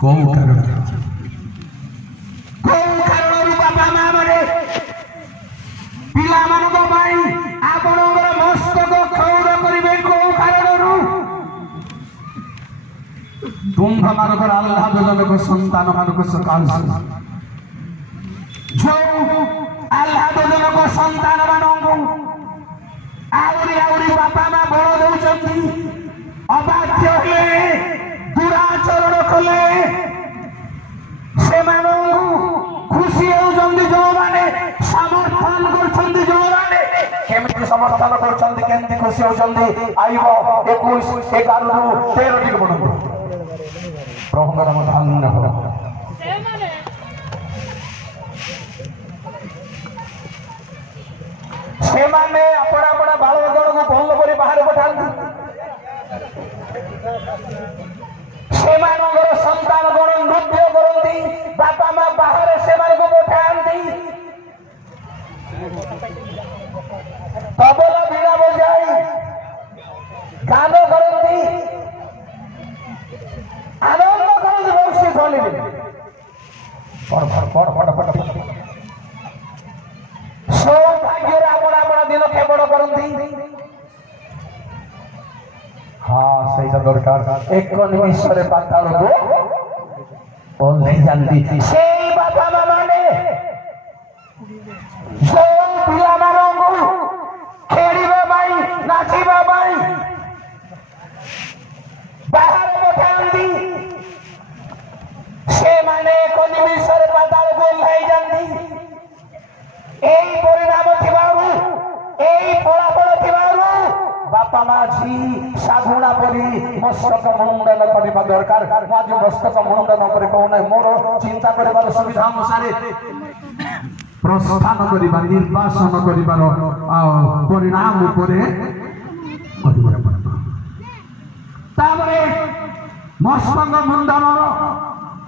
कौन कारण बापा माँ मैंने पिला मानक आपणकर मस्तक क्षौर करेंगे कौ कारण तुम्भ मानक आह्लादजनक सन्तान मानक सकाल जो आह्लादजनक सन्तान मानक आहरी आहरी बापा माँ बड़ दौरान अबाध्य हेले दुराचरण कले से खुशी होती जो मैंने समर्थन कर समर्थन कर खुशी होती आईब 21 11 13 टी पढ़ू प्रभु नाम धन्य हो से माने अपना अपना बाल गण को भल कर बाहर पठाती से संतान गण नृत्य करती बापा माँ बाहर से पठाती तबला बीड़ा बजाई गान करती आनंद करती बंशी खोली सौभाग्य अपना अपना दिन खेपड़ करती हाँ सही दरकार एक निमिष पाताल को ओल्हे जानती से बापा माँ माने जो पिला मानू खेलिबा पाई नाचिबा पाई बाहर पठाती से माने एक निमिष पाताल को ओल्हे जानती एई परिणाम थिबारु एई फलाफल थिबारु बापा माँ झी साधुना परी मस्तक मुंडन करने दरकार आज मस्तक मुंडन कर मोर चिंता कर सुविधा अनुसार प्रस्थान करवा निर्वासन कर परिणाम मस्तक मुंडन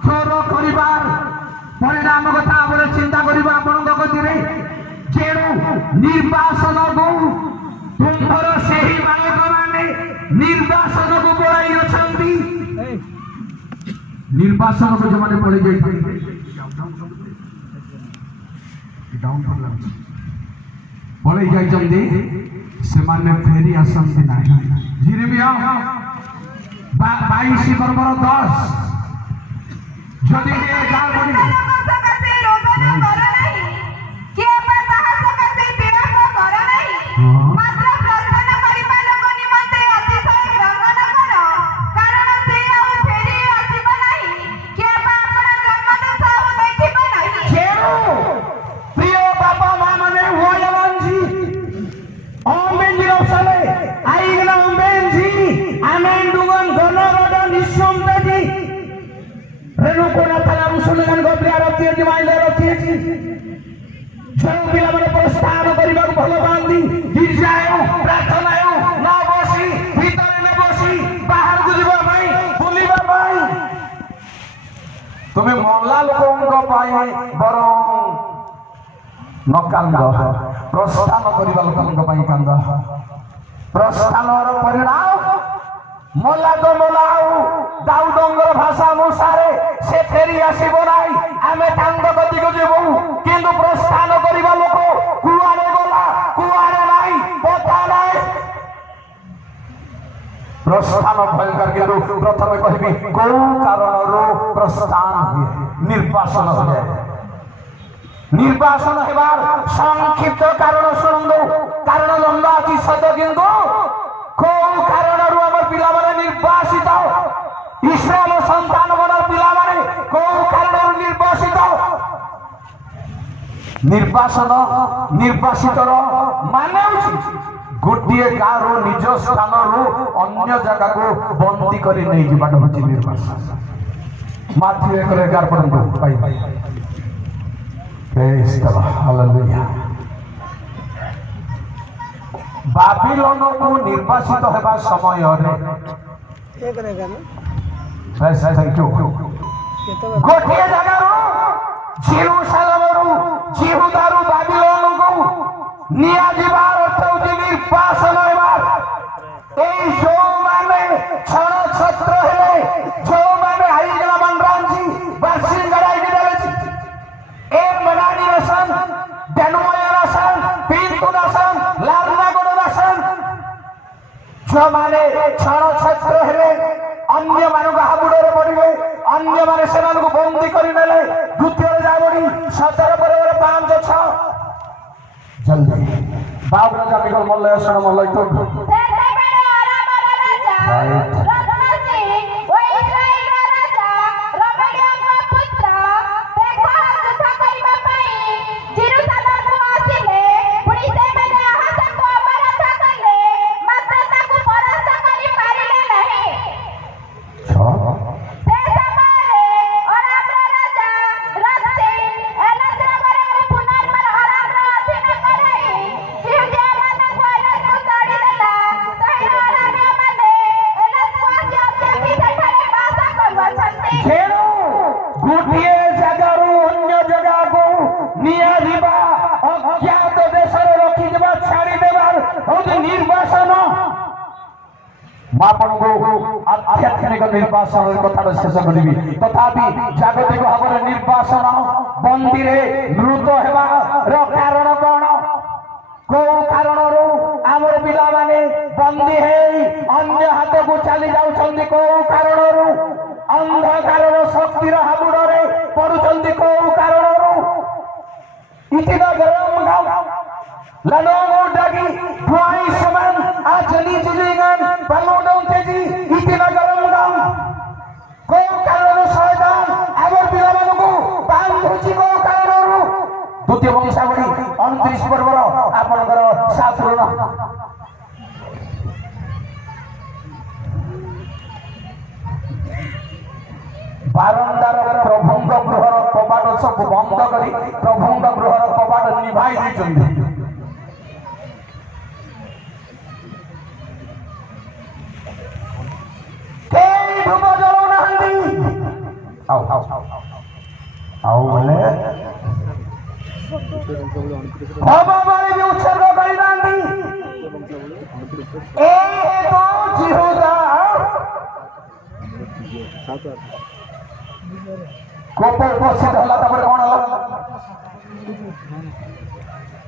क्षौर कर परिणाम कथा चिंता करवा आपरे जेणु निर्वासन को तुम्भर से ही बालक माने निर्वासन को पढ़ाई अछंती निर्वासन को जमाने पढ़ी जाई पढ़ी जाई जंदी से माने फेरी असंति नाही जिरमिया 22 बरोबर 10 जदी के गाल बनी सकते रोदन कर नहीं के पर बाहर सकते पीड़ा को कर नहीं मात्र प्रार्थना करिबा लोक निमंते अतिशय रंगन कर कारण से आ फेरी आसीबा नहीं के आपन जन्मद सब देखिबा नहीं जेरो प्रिय बापा माँ माने होयवन जी ओमेन जी रसले आईगना ओमेन जी आमेन दुगन गनरड निसंत जी रेणुकोना थाला मुसलमान गोप्रिया रखी जी माइले रखी जी जो पिला माने प्रस्थान करबा को भलो बांधी गिरजायो प्रार्थनायो ना बसी भीतर न बसी बाहर गुजिबा भाई बुलिबा भाई तुम्हें मल्ला लोकंक पाई बरं नकांद प्रस्थान करबा लोकंक पाई कांद प्रस्थानर परिणाम मोला तो मोलाऊ दाऊदंगर भाषा अनुसार से फेरी आसीब नाई आमे तांग गति को जीवू किंतु प्रस्थान करबा लोक कुआरे गला कुआरे नाई पता नाई प्रस्थान भयंकर किंतु प्रथम कहबी को कारणरो प्रस्थान हुए निर्वासन हो जाए निर्वासन हेबार संक्षिप्त कारण सुनंदो कारण लंबा अछि सत किंतु को कारणरू हमर पिला माने निर्वासित इस्राएल संतान मनर पिला माने को कारणरू निर्वासित निर्वासन निर्वासितर माने गोटे गाँव निज स्थान अन्य जगह को बंदी कर नहीं जीवाट हूँ निर्वासन माथ्यू 1:11 पढ़ू भाई हालेलुया बाबिलोन को निर्वासित होगा समय गोटे जगार जेरूसालेम जिहुदारू बाबिलोन को निया जीवार अर्थ होची निर्वासन हेबार जो माने क्षण छत्र हेले जो माने हाइगला मनरान ମାନଙ୍କୁ ହାବୁଡରେ ପଡିଲେ ଅନ୍ୟମାନେ ସେମାନଙ୍କୁ ବନ୍ଦୀ କରିନେଲେ। ଦ୍ୱିତୀୟ ଜାବଡ଼ି 17 ପରେ 5-6 ଜଲ୍ଦି ବାବୁର ଜାମିଗଲ ମଲ୍ଲୟ ଶରଣ ମଲ୍ଲୟ ତ ସେତେବେଳେ ଅରାମର ରାଜା ରତ୍ନସିଂହ ଓ ଇସ୍ରାଏଲର ରାଜା ରମଣୀୟଙ୍କ ପୁତ୍ର ପେକହ ଯୁଦ୍ଧ କରିବା ପାଇଁ ଜେରୁସାଲେମକୁ ଆସିଲେ। ପୁଣି ସେମାନେ ଆହାଜକୁ ଅବରୋଧ କଲେ, ମାତ୍ର ତାକୁ ପରାସ୍ତ କରି ପାରିଲେ ନାହିଁ। ସେ ସମୟରେ ଅରାମର ରାଜା ରତ୍ନସିଂହ ଏଲାଦ୍ରଗରକୁ ପୁନର୍ବାର ଅରାମର ଅଧୀନ କରାଇ ଜିହୁଦୀୟମାନଙ୍କୁ ଏଲାଦକୁ ତଡ଼ିଦେଲା। ତହିଁରେ ଅରାମୀୟମାନେ ଏଲାଦକୁ ଆସି ଅତ୍ୟନ୍ତି ସେଠାରେ ବାସ କରୁଅଛନ୍ତି। ତେଣୁ ଗୋଟିଏ ଜାଗାରୁ ଅନ୍ୟ ଜାଗାକୁ ନିଆଯିବା, ଅଜ୍ଞାତ ଦେଶରେ ରଖିଯିବା, ଛାଡ଼ିଦେବାର ହେଉଛି ନିର୍ବାସନ। ମୁଁ ଆପଣଙ୍କୁ ଆଧ୍ୟାତ୍ମିକ ନିର୍ବାସନର କଥାଟା ଶେଷ କରିବି। ତଥାପି ଜାଗତିକ ଭାବରେ ନିର୍ବାସନ ବନ୍ଦୀରେ ମୃତ ହେବାର କାରଣ କଣ? କୋଉ କାରଣରୁ ଆମର ପିଲାମାନେ ବନ୍ଦୀ ହେଇ ଅନ୍ୟ ହାତକୁ ଚାଲି ଯାଉଛନ୍ତି? କୋଉ କାରଣରୁ? ଅନ୍ଧକାରର ଶକ୍ତିର ହାବୁଡରେ ପଡୁଛନ୍ତି? କୋଉ କାରଣରୁ? ଇତିନା ଗରମ ଗାଉ Lanongo dagi buai seman ajali jilingan balodong teji itina garam kau karono shaytan abar pilamanku bandhuchi kau karono द्वितीय वंशावली 29 पर्वर आपणकर शास्त्र बारंदार प्रभुंग गृहर कबाट सब बंद करी प्रभुंग गृहर कबाट निभाई देइछन्ति। आओ बोले भगवान भी उत्सर्ग करिनांती ए तो जिहुदा कोप उपस्थित होला तापर कोन होला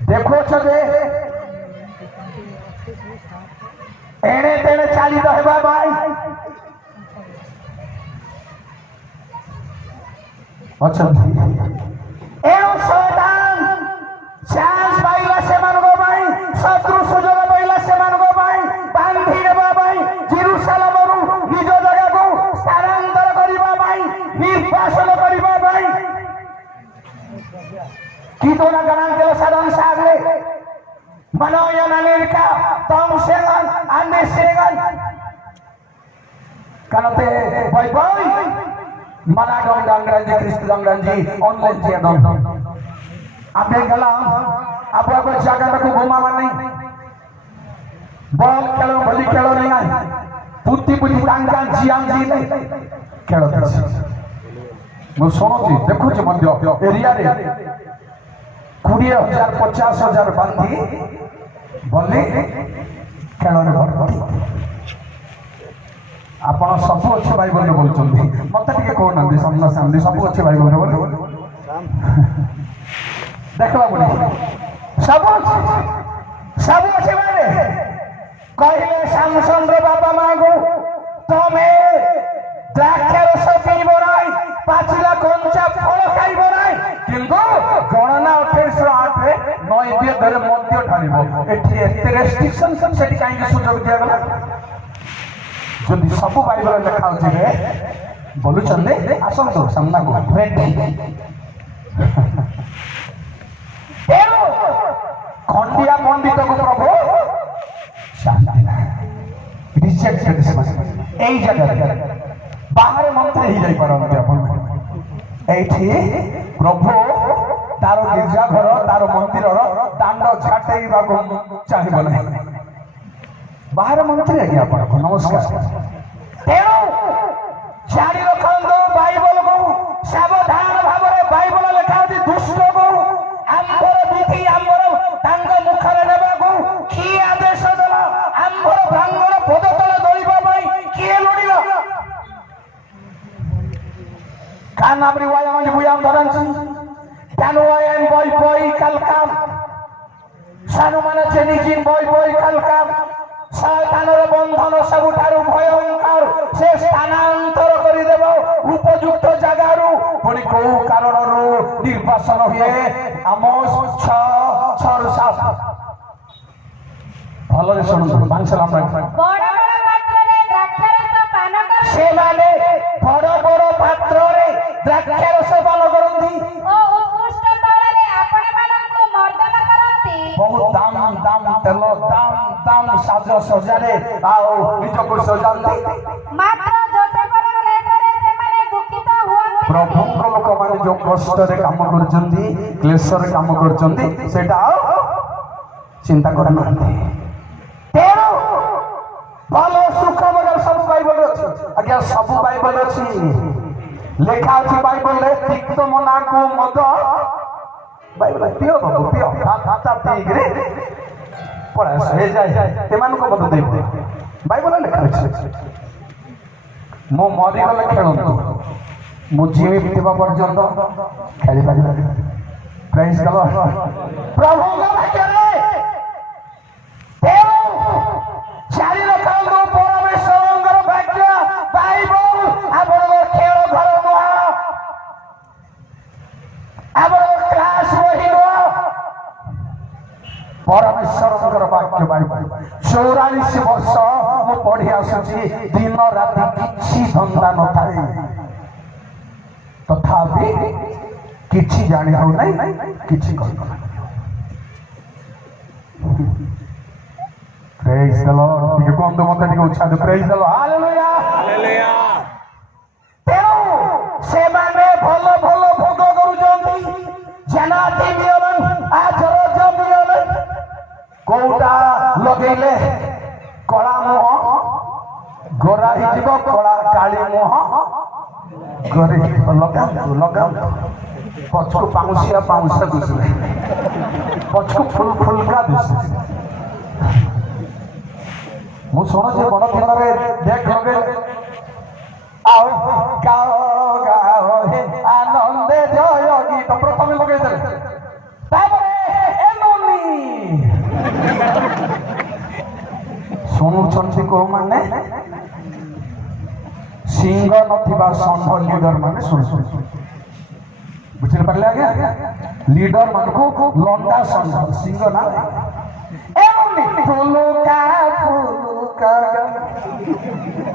देखो छे एणे तेणे चालित हेबा भाई अच्छा एणु शैतान चांस पाइला सेमानको भाई शत्रु सुजोग पाइला सेमानको भाई बांधी देबा भाई जेरुसालेमरु निज जगहको स्थानांतर करिबा भाई निर्वासन करिबा भाई कितोना गणांकेल साधन सागले मनोयन अमेरिका तंसेगन अन्वेषेगन कनते भाई भाई मना गंगांगराजी कृष्ण गंगांजी ऑनलाइन किया दो आपने गला आप जगह को घुमा नहीं बॉल खेलो भली खेलो नहीं आए पुत्ती पुत्ती टांगा जियाम जी नहीं खेलो मु सुनुची देखुची मध्य एरिया रे 20,000 50,000 बांधी भली खेलो रे भरती आपण सब अच्छे बाइबल में बोलचंदी मत टिके कहना सामना सामने सब अच्छे बाइबल में बोल देखला बोली सब अच्छे माने कहले सामसन रे बाबा मागो तमे द्राक्ष रस पीबो नाही पाचिला कंचा फल खाइबो नाही किंतु गणना 2808 रे नैवेद्य धरे मध्य ढालिबो एठी एते रेस्ट्रिक्शन सेठी काई सुযোগ दिया गला जदि सब बाइबल लिखा होछि रे बोलुचंदे आसंतो सामना को रेडी तेरो खंडिया पंडित को प्रभु शांति रिजेक्टेड एई जगह बाहर मंत्र ही जाई परंते अपन एठी प्रभु तार गिरजा घर तार मंदिर दांड छाटेइबा को चाहिबो नहीं बाहर मंत्री आज्ञा आपको नमस्कार तेणु जारी रखो बाइबल को सावधान भाव बाइबल लिखा दुष्ट को आंबर विधि आंबर मुखर नेबा किए आदेश देला आंबर भांगर पद तले दौड़ा किए लड़िला कानाबरी वायाम बुयाम धरन कानवायन बय बय कलकाम सानु माने चेनी जिन बय बय कलकाम शैतानर बंधन सबुठारु भयंकर से स्थानांतर करदेव उपयुक्त जगारू पुणी कौ कारण निर्वासन हुए आम भलरे शुणु बांसला ବଡ଼ ବଡ଼ ପାତ୍ରରେ ଦ୍ରାକ୍ଷାରସ ପାନ କରନ୍ତି ସେମାନେ ବଡ଼ ବଡ଼ ପାତ୍ରରେ ଦ୍ରାକ୍ଷାରସ ପାନ କରନ୍ତି ଓ ଉତ୍କୃଷ୍ଟ ତୈଳରେ ଆପଣମାନଙ୍କୁ ମର୍ଦ୍ଦନ କରନ୍ତି। ବହୁତ ଦାମ ତେଲ ଦାମ ସାଜ ସଜାରେ ଆଉ ନିଜକୁ ସଜାନ୍ତି। ମାତ୍ର ଯୋଷେଫର କ୍ଲେଶରେ ସେମାନେ ଦୁଃଖିତ ହୁଅନ୍ତି। ପ୍ରଭୁଙ୍କ ଲୋକମାନେ ଯୋଉ କଷ୍ଟରେ କାମ କରୁଛନ୍ତି କ୍ଲେଶରେ କାମ କରୁଛନ୍ତି ସେଇଟା ଆଉ ଚିନ୍ତା କରୁନାହାନ୍ତି। ତେଣୁ ଭଲ ସୁଖ ମଜା ସବୁ ବାଇବଲ ଅଛି ଆଜ୍ଞା ସବୁ ବାଇବଲ ଅଛି ଲେଖା ଅଛି ବାଇବଲରେ ତିକ୍ତ ମନାକୁ ମଦ ବାଇବଲ ପିଅ ବାବୁ ପିଅ ଭାତ ପିଇକିରି ପଳାସ ହେଇଯାଏ ସେମାନଙ୍କୁ ମଦ ଦେବ ବାଇବଲ ଲେଖା ଅଛି। ମୁଁ ମରିଗଲେ ଖେଳନ୍ତୁ ମୁଁ ଜୀବିତ ପର୍ଯ୍ୟନ୍ତ ଖେଳିପାରିବି। ପ୍ରେଜ୍ ଦ ଲର୍ଡ। ପ୍ରଭୁଙ୍କ ବାକ୍ୟରେ ଜାରି ରଖନ୍ତୁ ପରମେଶ୍ୱରଙ୍କର ବାକ୍ୟ ବାଇବଲ ଆପଣଙ୍କ ଖେଳ ଘର ନୁହଁ ଆପଣଙ୍କ କ୍ଲାସ ବହି ନୁହଁ ପରମେଶ୍ୱରଙ୍କର ବାକ୍ୟ ବାଇବଲ। 44 ବର୍ଷ ମୁଁ ପଢି ଆସୁଛି ଦିନ ରାତି କିଛି ଧନ୍ଦା ନଥାଏ ତଥାପି କିଛି ଜାଣି ହଉନାହିଁ କିଛି କଳ୍ପନା। Praise the Lord. ଟିକେ କୁହନ୍ତୁ ମତେ ଟିକେ ଉଚ୍ଚାରିତ praise the Lord. Hallelujah. ତେଣୁ ସେମାନେ ଭଲ ଭଲ ଭୋଗ କରୁଛନ୍ତି ଜାନାତି ନିୟମ ଆଚରଜ ନିୟମ କୋଉଟା ଲଗେଇଲେ କଳା ମୁହଁ ଗୋରା ହେଇଯିବ କଳା କାଳି ମୁହଁ ଗୋରେ ଲଗାନ୍ତୁ ପଛକୁ ପାଉଁଶା ଦିଶୁନି ପଛକୁ ଫୁଲକା ଦିଶୁଛି। ମୁଁ ଶୁଣୁଛି ବଡ଼ ଦିନରେ ଦେଖ ଲଗେଇଲେ ଆଉ ଗାଓ ଗାଓ ହେ ଆନନ୍ଦେ ଜୟ ଗୀତ ପ୍ରଥମେ ଲଗେଇଦେଲେ ତାପରେ ଶୁଣୁଛନ୍ତି କୋଉମାନେ ସିଂହ ନଥିବା ଷଣ୍ଢ ଲିଡର ମାନେ ଶୁଣୁଛନ୍ତି ବୁଝିପାରିଲେ ଆଜ୍ଞା ଲିଡର ମାନଙ୍କୁ ଲଣ୍ଡା ଷଣ୍ଢ ସିଂହ ନା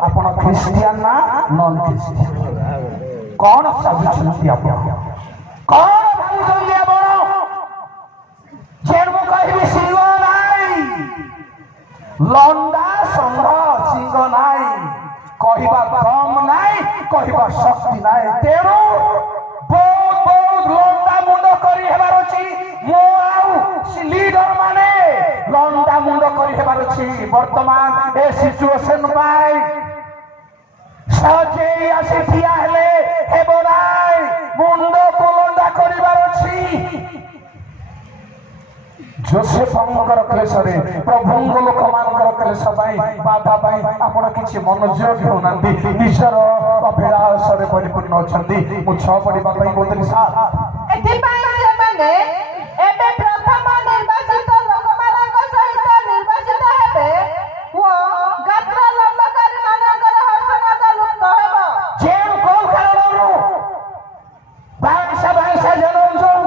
ଆପଣ ଖ୍ରୀଷ୍ଟିଆନ ନା ନନ୍ ଖ୍ରୀଷ୍ଟିଆନ କଣ ଭାବୁଛନ୍ତି ଆପଣ କଣ ଭାବୁଛନ୍ତି ଆପଣ ଯେଣୁ କହିବି ସିଂହ ନାହିଁ ଲଣ୍ଡା ଷଣ୍ଢ ସିଂହ ନାହିଁ କହିବା ଦମ ନାହିଁ କହିବା ଶକ୍ତି ନାହିଁ। ତେଣୁ ବହୁତ ଲଣ୍ଡା ମୁଣ୍ଡ କରି ହେବାର ଅଛି ମୁଁ ଆଉ ଲିଡର ମାନେ ଲଣ୍ଡା ମୁଣ୍ଡ କରି ହେବାର ଅଛି। ବର୍ତ୍ତମାନ ଏ ସିଚୁଏସନ ପାଇଁ ସଜେଇ ଆସି ଠିଆ ହେଲେ ହେବ ନାହିଁ ମୁଣ୍ଡକୁ ଲଣ୍ଡା କରିବାର ଅଛି। ଯୋସେଫଙ୍କର କ୍ଲେଶରେ ପ୍ରଭୁଙ୍କ ଲୋକମାନଙ୍କର କ୍ଲେଶ ପାଇଁ ବାଧା ପାଇଁ ଆପଣ କିଛି ମନୋଯୋଗ ହେଉନାହାନ୍ତି ନିଜର ଅଭିଳାଷରେ ପରିପୂର୍ଣ୍ଣ ଅଛନ୍ତି। ମୁଁ 6 ପଢିବା ପାଇଁ କହୁଥିଲି ଏଥିପାଇଁ ସେମାନେ ଏବେ ପ୍ରଥମ ନିର୍ବାଚିତ ଲୋକମାନଙ୍କ ସହିତ ନିର୍ବାଚିତ ହେବେ ଓ ଗାତ୍ର ଲମ୍ବକାରୀ ମାନଙ୍କର ହର୍ଷନାଦ ଲୁପ୍ତ ହେବ। ଯେଉଁ କୋଉ କାରଣରୁ ବାଇଶା ଜନଉଛନ୍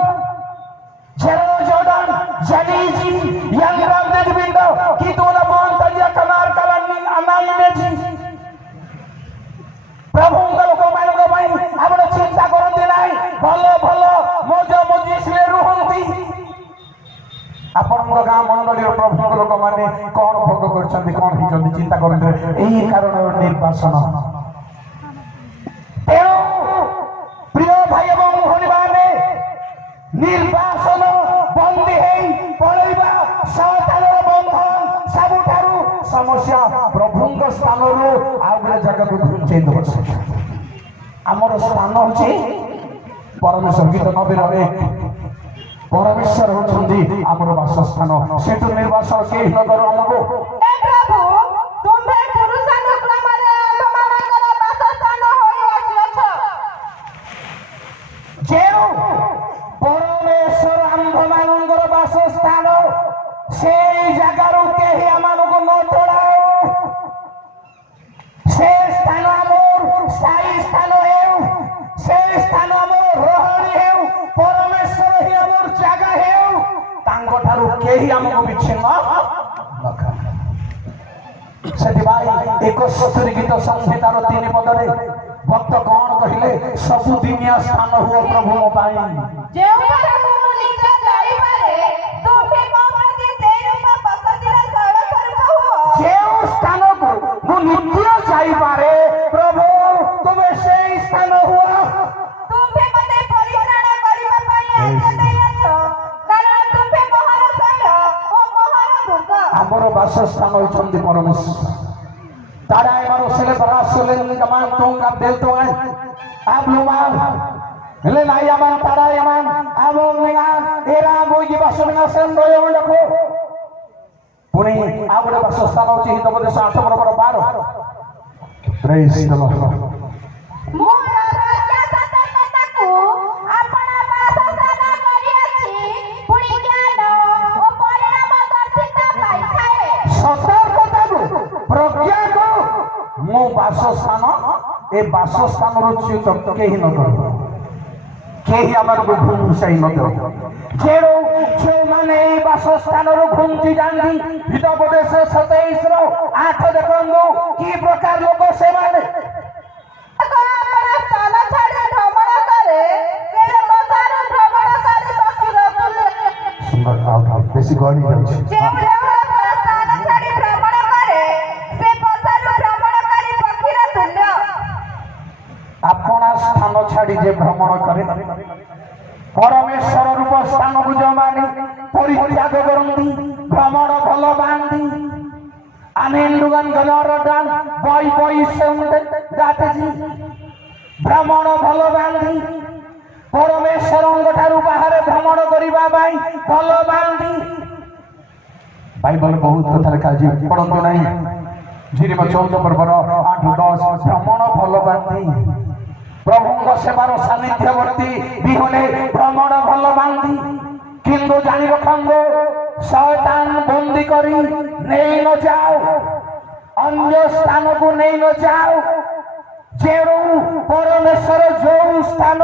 Jordan, Janizi, Young Ram Devindo, Kituna Bonta, Yakamar Kalani, Amayineji. ପ୍ରଭୁଙ୍କ ଲୋକମାନଙ୍କ ପାଇଁ ଆପଣ ଚିନ୍ତା କରନ୍ତି ନାହିଁ ଭଲ ଭଲ ମଜ ମଜିସିରେ ରୁହନ୍ତି। ଆପଣଙ୍କ ଗାଁ ମଣ୍ଡଳୀର ପ୍ରଭୁଙ୍କ ଲୋକମାନେ କଣ ଭୋଗ କରୁଛନ୍ତି କଣ ହେଇଛନ୍ତି ଚିନ୍ତା କରନ୍ତି ଏହି କାରଣରୁ ନିର୍ବାସନ। ତେଣୁ ପ୍ରିୟ ଭାଇ ଏବଂ ଭଉଣୀମାନେ ନିର୍ବାସନ ବନ୍ଦୀ ହେଇ ପଳେଇବା ଶୈତାନର ବନ୍ଧନ ସବୁଠାରୁ ସମସ୍ୟା ପ୍ରଭୁଙ୍କ ସ୍ଥାନରୁ ଆଉ ଗୋଟେ ଜାଗାକୁ ଘୁଞ୍ଚେଇ ଦେବ। ଆମର ସ୍ଥାନ ହଉଛି ପରମେଶ୍ୱର ଗୀତ 90 ପରମେଶ୍ୱର ହଉଛନ୍ତି ଆମର ବାସସ୍ଥାନ ସେଠୁ ନିର୍ବାସନ କେହି ନ କରୁ ଆମକୁ। ହେ ପ୍ରଭୁ ତୁମ୍ଭେ ପୁରୁଷାନୁକ୍ରମରେ ଆମ୍ଭମାନଙ୍କର ବାସସ୍ଥାନ ହୋଇ ଆସିଅଛ। ଯେଉଁ ପରମେଶ୍ୱର ଆମ୍ଭମାନଙ୍କର ବାସସ୍ଥାନ ସେଇ ଜାଗାରୁ କେହି ଆମମାନଙ୍କୁ ନ ତୋଳା କସ୍ତୁରୀ ଗୀତ ସଂହିତାର 3 ପଦରେ ଭକ୍ତ କଣ କହିଲେ? ସବୁଦିନିଆ ସ୍ଥାନ ହୁଅ ପ୍ରଭୁ ମୋ ପାଇଁ। ଯେଉଁଠାକୁ ମୁଁ ନିଜ ଯାଇପାରେ ତୁମ୍ଭେ ମୋ ପ୍ରତି ସେଇ ରୂପ ବସତିର ଶୈଳ ସ୍ୱରୂପ ହୁଅ। ଯେଉଁ ସ୍ଥାନକୁ ମୁଁ ନିତ୍ୟ ଯାଇପାରେ ପ୍ରଭୁ ତୁମେ ସେଇ ସ୍ଥାନ ହୁଅ। ତୁମ୍ଭେ ମୋତେ ପରିତ୍ରାଣ କରିବା ପାଇଁ ଆଜ୍ଞା ଦେଇଅଛ, କାରଣ ତୁମ୍ଭେ ମହାର ଶୈଳ ଓ ମହାର ଦୁର୍ଗ। ଆମର ବାସସ୍ଥାନ ହେଉଛନ୍ତି ପରମେଶ୍ୱର। Tada emang usilnya berasulin kemantung abdel tuan abluman Helen ayaman tada yaman abung dengan era buji basu dengan sendo yang mendaku Puni abu de basu stano uci hitam pada saat berapa baru Praise the Lord. ମୁଁ ରାଜା ସତର୍କତାକୁ ଆପଣା ବାସସ୍ଥାନ କରିଅଛି, ପୁଣି ଜ୍ଞାନ ଓ ପରିଣାମ ଦର୍ଶିତା ପାଇଥାଏ। ସତର୍କତାକୁ ପ୍ରଜ୍ଞାକୁ ମୁଁ ବାସସ୍ଥାନ ଏ ବାସସ୍ଥାନରୁ ଚ୍ୟୁତ କେହି ନ କର କେହି ଆମକୁ ଘୁଞ୍ଚାଇ ନ କର ଯେଉଁମାନେ ଏଇ ବାସସ୍ଥାନରୁ ଘୁଞ୍ଚି ଯାଆନ୍ତି ହିତୋପଦେଶ 27ର 8 ଦେଖନ୍ତୁ କି ପ୍ରକାର ଲୋକ ସେମାନେ ଆପଣା ସ୍ଥାନ ଛାଡ଼ି ଭ୍ରମଣ କରେ, ସେ ମଶାରୁ ଭ୍ରମଣକାରୀ ପକ୍ଷୀର ତୁଲ୍ୟ। ବେଶୀ ଗଣି ଯାଉଛି ଯେଉଁ ସ୍ଥାନ ଛାଡ଼ି ଭ୍ରମଣ କରେ, ସେ ମଶାରୁ ଭ୍ରମଣକାରୀ ପକ୍ଷୀର ତୁଲ୍ୟ। ଆପଣା ସ୍ଥାନ ଛାଡ଼ି ଯେ ଭ୍ରମଣ କରେ ପରମେଶ୍ୱର ରୂପ ସ୍ଥାନକୁ ଯେଉଁମାନେ ପରିତ୍ୟାଗ କରନ୍ତି ଭ୍ରମଣ ଭଲ ପାଆନ୍ତି ଆନେନ୍ଦୁଗନ ଗଲରଦାନ ବଇ ଗାତଜି ଭ୍ରମଣ ଭଲ ପାଆନ୍ତି ପରମେଶ୍ୱରଙ୍କ ଠାରୁ ବାହାରେ ଭ୍ରମଣ କରିବା ପାଇଁ ଭଲ ପାଆନ୍ତି। ବାଇବଲ ବହୁତ କଥା ଲେଖା ଅଛି, ପଢ଼ନ୍ତୁ ନାହିଁ। ଝିରିମ 14 ପର୍ବର 8-10 ଭ୍ରମଣ ଭଲ ପାଆନ୍ତି ପ୍ରଭୁଙ୍କ ସେବାର ସାନ୍ନିଧ୍ୟବର୍ତ୍ତୀ ବିହନେ ଭ୍ରମଣ ଭଲ ପାଆନ୍ତି। କିନ୍ତୁ ଜାଣି ରଖନ୍ତୁ ଶୟତାନ ବନ୍ଦୀ କରି ନେଇ ନ ଯାଉ, ଅନ୍ୟ ସ୍ଥାନକୁ ନେଇ ନ ଯାଉ। ଯେଉଁ ପରମେଶ୍ୱର ଯୋଉ ସ୍ଥାନ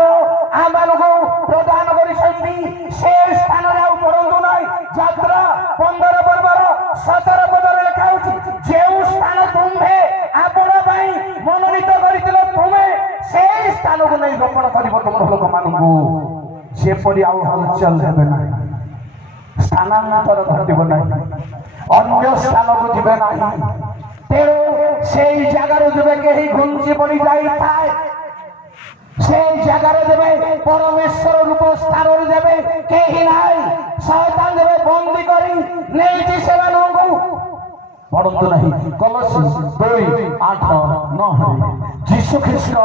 ଆମମାନଙ୍କୁ ପ୍ରଦାନ କରିଛନ୍ତି ସେ ସ୍ଥାନରେ ଆଉ ପଡ଼ନ୍ତୁ ନାହିଁ। ଯାତ୍ରା 15 ପର୍ବର 17 ପଦରେ ଲେଖା ହେଉଛି ଯେଉଁ ସ୍ଥାନ ତୁମ୍ଭେ ଆପଣ ପାଇଁ ମନୋନୀତ କରିଥିଲ ତୁମେ ସେଇ ସ୍ଥାନକୁ ନେଇ ରୋପଣ କରିବ ତୁମର ଲୋକମାନଙ୍କୁ। ଯେପରି ଆଉ ହଲଚଲ ହେବେ ନାହିଁ, ସ୍ଥାନାନ୍ତର ଘଟିବ ନାହିଁ, ଅନ୍ୟ ସ୍ଥାନକୁ ଯିବେ ନାହିଁ। ତେଣୁ ସେଇ ଜାଗାରୁ ଯେବେ କେହି ଘୁଞ୍ଚି ପଡ଼ି ଯାଇଥାଏ সেই জায়গায় দেবে পরমেশ্বর রূপ স্থাନରେ দেবে কেহি নাই শয়তান দেবে বন্দী করি নেইছি সেମାନଙ୍କୁ পড়ন্তু ନାହିଁ କଲୋସି 2:8-9 ଯୀଶୁ ଖ୍ରୀଷ୍ଟ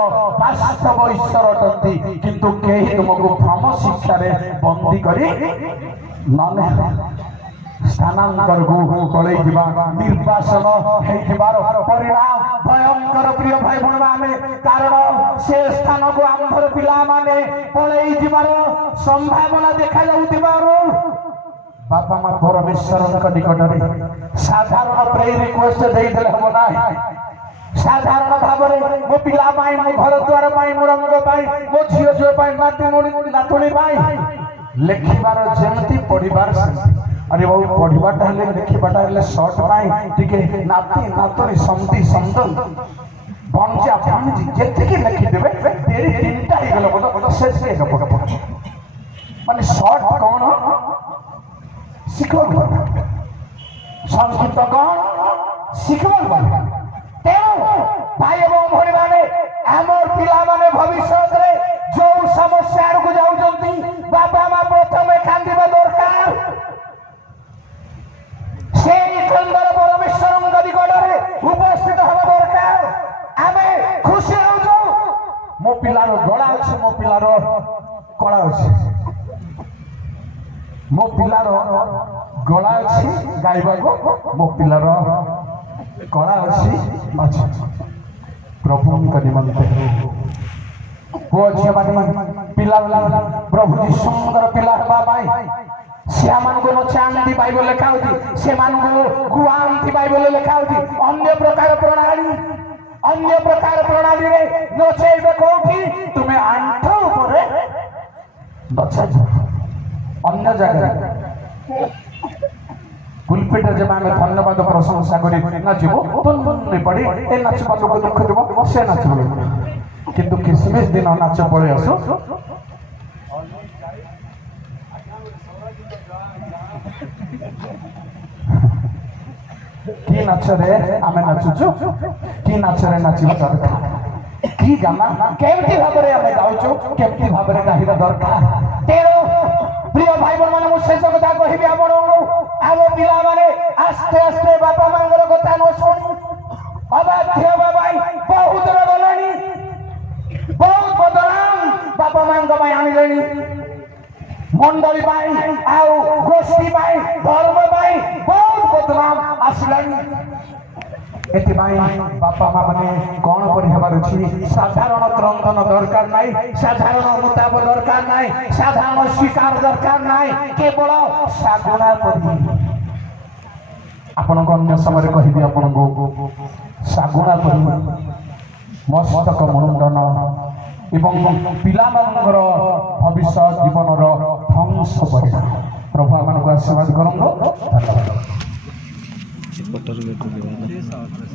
ବାସ୍ତବ ଈଶ୍ୱର ଅଟନ୍ତି କିନ୍ତୁ କେହି ତୁମକୁ ଭ୍ରମ ଶିକ୍ଷାରେ ବନ୍ଦୀ କରି ନନେବେ। ସ୍ଥାନାନ୍ତରକୁ ପଳେଇ ଯିବା ନିର୍ବାସନ ହେଇଯିବାର ପରିଣାମ ଭୟଙ୍କର ପ୍ରିୟ ଭାଇ ଭଉଣୀମାନେ। କାରଣ ସେ ସ୍ଥାନକୁ ଆମର ପିଲାମାନେ ପଳେଇ ଯିବାର ସମ୍ଭାବନା ଦେଖାଯାଉଥିବାରୁ ବାପା ମା ପରମେଶ୍ୱରଙ୍କ ନିକଟରେ ସାଧାରଣ ପ୍ରେୟ ରିକ୍ୱେଷ୍ଟ ଦେଇଦେଲେ ହେବ ନାହିଁ। ସାଧାରଣ ଭାବରେ ମୋ ପିଲା ପାଇଁ, ମୋ ଘର ଦ୍ୱାର ପାଇଁ, ମୋ ରଙ୍ଗ ପାଇଁ, ମୋ ଝିଅ ଝିଅ ପାଇଁ, ନାତୁଣୀ ପାଇଁ ଲେଖିବାର ଯେମିତି ପଢିବାର ସେମିତି। अरे बाबू पढ़वाटा हेले लिखवाटा हेले शॉर्ट पाई टिके नाती नातरी समधी समदन बंजा भांजी जेते के लिखि देबे तेरी तीनटा हे गेलो बोलो शेष के गप गप माने शॉर्ट कोन सिखब संस्कृत कोन सिखब तेरो भाई एवं भणी माने हमर पिला माने भविष्यत रे जो समस्या को जाउचंती बाबा मां प्रथमे कांदिबा दरकार। সেই সুন্দর পরমেশ্বরଙ୍କ নিকটରେ উপস্থিত হওয়া দরকার। ଆମେ ଖୁସି ହେଉଛୁ ମୋ ପିଲାର ଗଳା ଅଛି, ମୋ ପିଲାର କଳା ଅଛି, ମୋ ପିଲାର ଗଳା ଅଛି ଗାଇବାକୁ, ମୋ ପିଲାର କଳା ଅଛି ଅଛି ପ୍ରଭୁଙ୍କ ନିମନ୍ତେ ପୁଅ ଝିଅମାନେ ପିଲା ପ୍ରଭୁ ଯୀଶୁଙ୍କର ପିଲା ହେବା ପାଇଁ ସେମାନଙ୍କୁ ନଚାନ୍ତି ବାଇବଲ ଲେଖା ହେଉଛି, ସେମାନଙ୍କୁ ଗୁଆନ୍ତି ବାଇବଲ ଲେଖା ହେଉଛି। ଅନ୍ୟ ପ୍ରକାର ପ୍ରଣାଳୀରେ ନଚେଇବେ କୋଉଠି ତୁମେ ଆଣ୍ଠ ଉପରେ ନଚାଇବ ଅନ୍ୟ ଜାଗାରେ ପୁଲପିଟରେ ଯେବେ ଆମେ ଧନ୍ୟବାଦ ପ୍ରଶଂସା କରି ନାଚିବୁ पड़ी ए नाच लोक दुख देव से नाच किंतु किसमिस दिन नाच पड़े आसो कि नाच रे आमे नाचुचु कि नाच रे नाचिबा दरकार कि गाना केमती भाबरे आमे गाउचु केमती भाबरे गाहिबा दरकार तेरो प्रिय भाई बहन माने मु शेष कथा कहिबि आपण आम पिला माने आस्ते आस्ते बापा मांगर कथा न सुनी अबाध्य बाबाई बहुत गलानी बहुत बदनाम बापा मांग भाई आनिलेनी मंडली भाई आउ गोष्ठी भाई धर्म भाई बहुत बदनाम आसलानी एथिपाई बापा माँ मैंने कौन कर साधारण क्रंदन दरकार नाई साधारण अनुताप दरकार नाई साधारण स्वीकार दरकार नाई केवल सागुणा आपण अन्य समय कहि आपण सागुणा मस्तक मुंडन एवं पिला भविष्य जीवन ध्वंस प्रभु आम आशीर्वाद करूँ। धन्यवाद।